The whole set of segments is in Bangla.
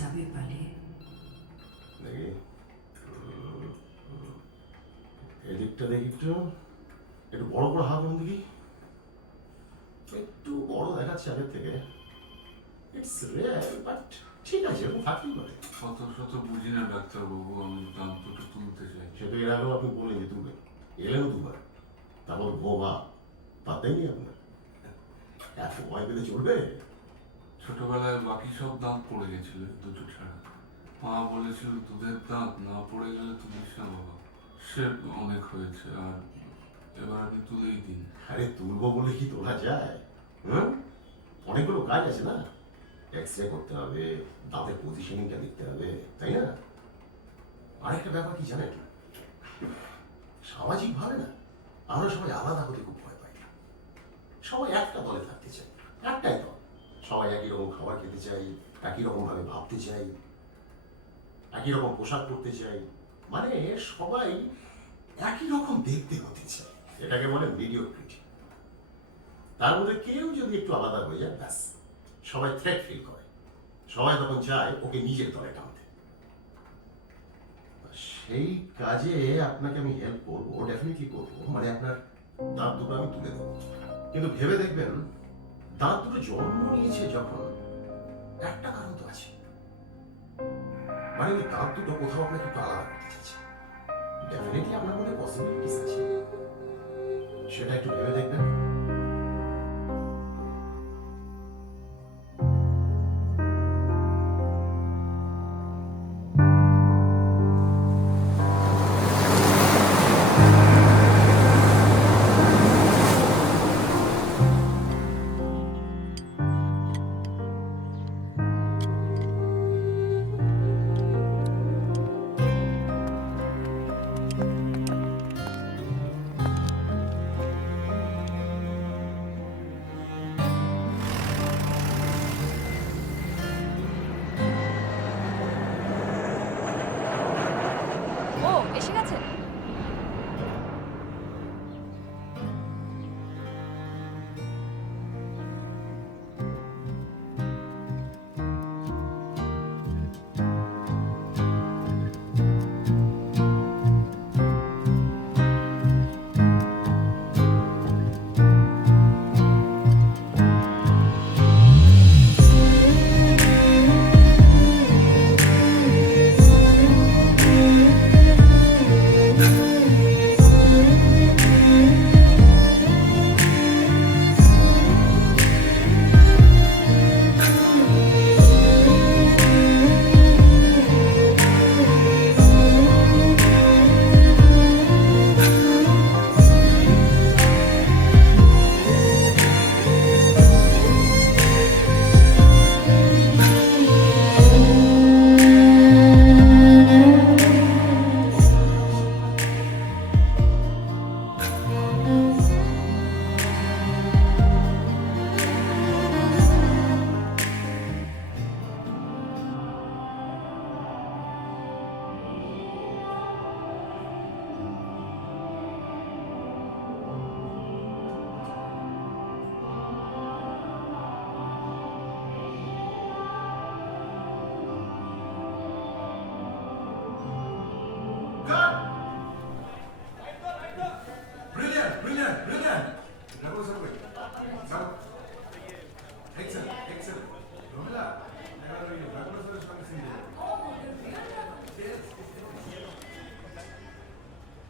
যাবে পালিয়ে। দেখি এদিকটা দেখি, একটু বড় করে হাত করুন দেখি। একটু বড় দেখাচ্ছে আগের থেকে। ইটস রেয়ার বাট ঠিক আছে, এরকম থাকতেই পারে। শত শত বুঝি না ডাক্তারবাবু, আমি দাম দুটো তুলতে চাই। সেটা এর আগেও আপনি বললেন যে তুলবেন, এলেন দুবার, তারপর বা বাদ দেয়নি আপনার। এত ভয় পেলে চলবে? ছোটবেলায় বাকি সব দাঁত পড়ে গেছিল, দুটো ছাড়া। মা বলেছিল দুধের দাঁত না পড়ে গেলে তুলিস না বাবা। সে অনেক হয়েছে, আর এবার আমি তুলেই দিন। আরে তুলবো বলে কি তোলা যায়? হুম, অনেকগুলো কাজ আছে না, এক্স রে করতে হবে, দাঁতের পজিশনিংটা দেখতে হবে, তাই না? আরেকটা ব্যাপার কি জানেন, সামাজিক ভাবে না আমরা সবাই আলাদা হতে খুব ভয় পাই। সবাই একটা দলে থাকতে চাই, একটাই দল। সবাই একই রকম খাবার খেতে চাই, একই রকম ভাবে ভাবতে চাই, একই রকম পোশাক পরতে চাই, মানে সবাই একই রকম দেখতে হতে চায়। এটাকে বলে মিডিওক্রিটি। তার মধ্যে কেউ যদি একটু আলাদা হয়ে যায়, ব্যাস সবাই থ্রেট ফিল করে, সবাই তখন চায় ওকে নিজের দলে টানতে। সেই কাজে আপনাকে আমি হেল্প করবো, ডেফিনেটলি করবো। মানে আপনার দাঁত দুটো আমি তুলে দেবো, কিন্তু ভেবে দেখবেন দাঁত দুটো জন্ম নিয়েছে যখন, একটা কারণ তো আছে। মানে ওই দাঁত দুটো কোথাও আপনাকে একটু আলাদা করতে চাইছে। ডেফিনেটলি আপনার মধ্যে পসিবিলিটিস আছে, সেটা একটু ভেবে দেখবেন। ও এসে গেছে।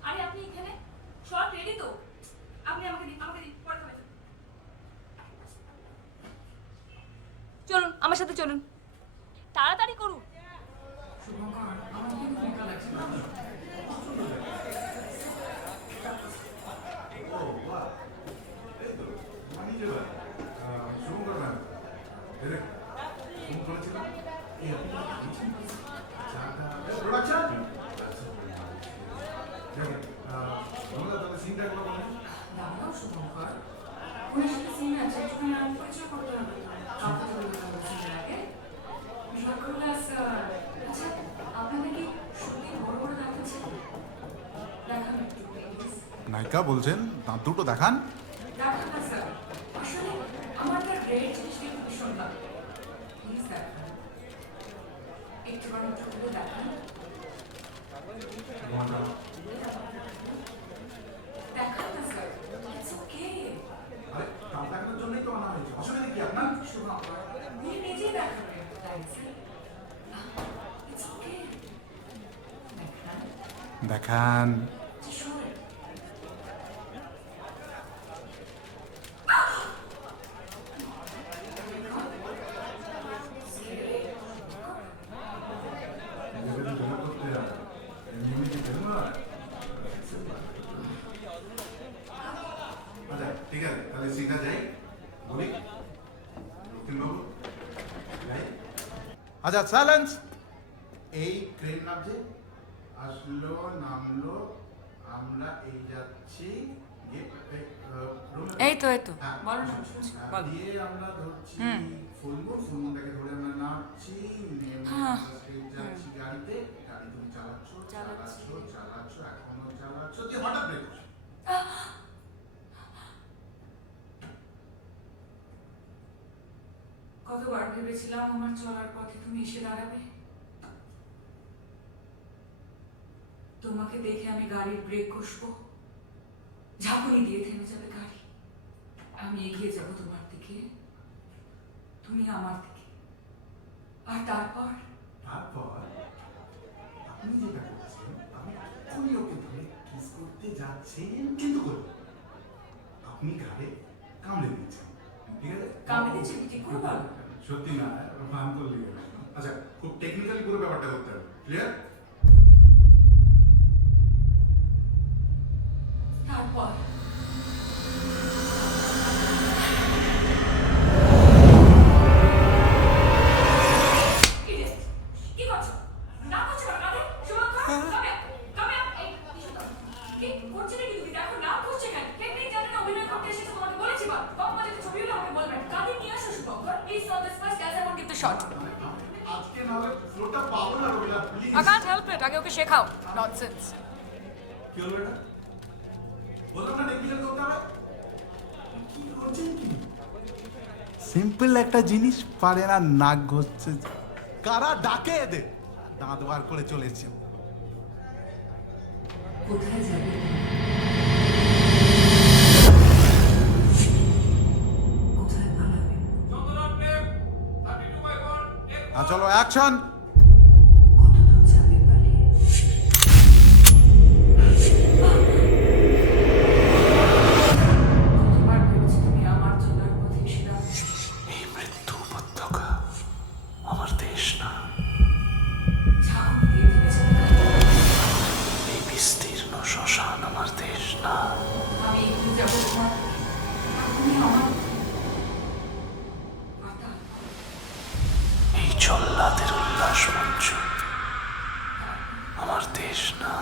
আরে আপনি এখানে সব রেডি তো? আপনি আমাকে দিন, আমাকে দিন, পরে খাবেন। চলুন আমার সাথে চলুন, তাড়াতাড়ি করুন। শুভঙ্কর, আমার কিন্তু বোকা লাগছে না। দাঁড়াও শুভঙ্কর, ওনার সাথে সিন আছে, একটুখানি আমি পরিচয় করতে হবে তো। কথা বলতে হবে সিনের আগে। সকালবেলা স্যার, আচ্ছা আপনাদের কি সত্যি বড় বড় দাঁত আছে? দেখান একটু প্লিজ। নায়িকা বলছেন দাঁত দুটো দেখান। দেখান না স্যার, আসলে আমার একটা রেড জিনিস দেখতে ভীষণ লাগে। প্লিজ দেখান। একটুবার একটু খুলে দেখান। দেখান না স্যার, ইটস ওকে। আরে কাল দেখানোর জন্যই তো আনা হয়েছে, অসুবিধা কি আপনার? শুভঙ্কর, উনি নিজেই দেখাবেন, তাই স্যার? It's okay. দেখান। দেখান। Sure. নিজেদের জন্য করতে হবে, এমনি কি জন্য হয়? আচ্ছা ঠিক আছে, তাহলে সিধা যাই, বলি রক্তিমবাবু যাই। আচ্ছা সাইলেন্স। এই ট্রেন নামছে, আসলো নামলো, আমরা এই যাচ্ছি, এই তো বলো না, শুনছি, বলো। দিয়ে আমরা ধরছি ফুলমুনটাকে ধরে আমরা নামছি, নেমে হ্যাঁ। আমরা straight যাচ্ছি গাড়িতে, গাড়ি তুমি চালাচ্ছ এখনো চালাচ্ছ, দিয়ে হঠাৎ ব্রেক করছো। কতবার ভেবেছিলাম আমার চলার পথে তুমি এসে দাঁড়াবে। তোমাকে দেখে আমি গাড়ির ব্রেক কষবো, ঝাঁকুনি দিয়ে থেমে যাবে গাড়ি, আমি এগিয়ে যাব তোমার দিকে, তুমি আমার দিকে, আর তারপর আপনি যেটা করছেন, আমি এক্ষুনি ওকে ধরে কিস করতে যাচ্ছেন, কিন্তু করবেন আপনি ঘাড়ে কামড়ে দিচ্ছেন, ঠিক আছে? কামড়ে দিচ্ছি, ঠিক করে বলো। সত্যি না, ভান করলে হবে। আচ্ছা, খুব টেকনিক্যালি পুরো ব্যাপারটা করতে হবে, ক্লিয়ার? তারপর কি করছো? না করছো কেন? রাধে, শুভঙ্কর, come here, এই, কিছু দাও। কি করছে নাকি তুমি? দেখো, না করছে কেন? এমনি জানে না অভিনয় করতে এসেছে, তোমাকে বলেছি বা কখনো যদি ছবি হলে আমাকে বলবেন। কাঁধে নিয়ে আসো Shubhankar, please solve this first, as I won't give the shot. আজকে না হলে ফ্লোরটা পাবো না রবিলা, please. I can't help it, আগে ওকে শেখাও। ননসেন্স। কি হলো এটা? বললাম না টেকনিক্যাল করতে হবে। কি করছেন কি? সিম্পল একটা জিনিস পারে না, নাক ঘষছে। কারা ডাকে এদের? দাঁত বার করে চলেছে। কোথায় যাবে? কোথায় পালাবে? চলো অ্যাকশন। কতদূর যাবে পালিয়ে? কতবার ভেবেছি তুমি আমার চলার পথে এসে দাঁড়াবে? এই মৃত্যু উপত্যকা আমার দেশ না, ঝাঁকুনি দিয়ে থেমে যাবে গাড়ি। এই বিস্তীর্ণ শ্মশান আমার দেশ না। আমি এগিয়ে যাবো তোমার দিকে, আর তুমি আমার দিকে। আর তারপর এই জল্লাদের উল্লাস মঞ্চ আমার দেশ না।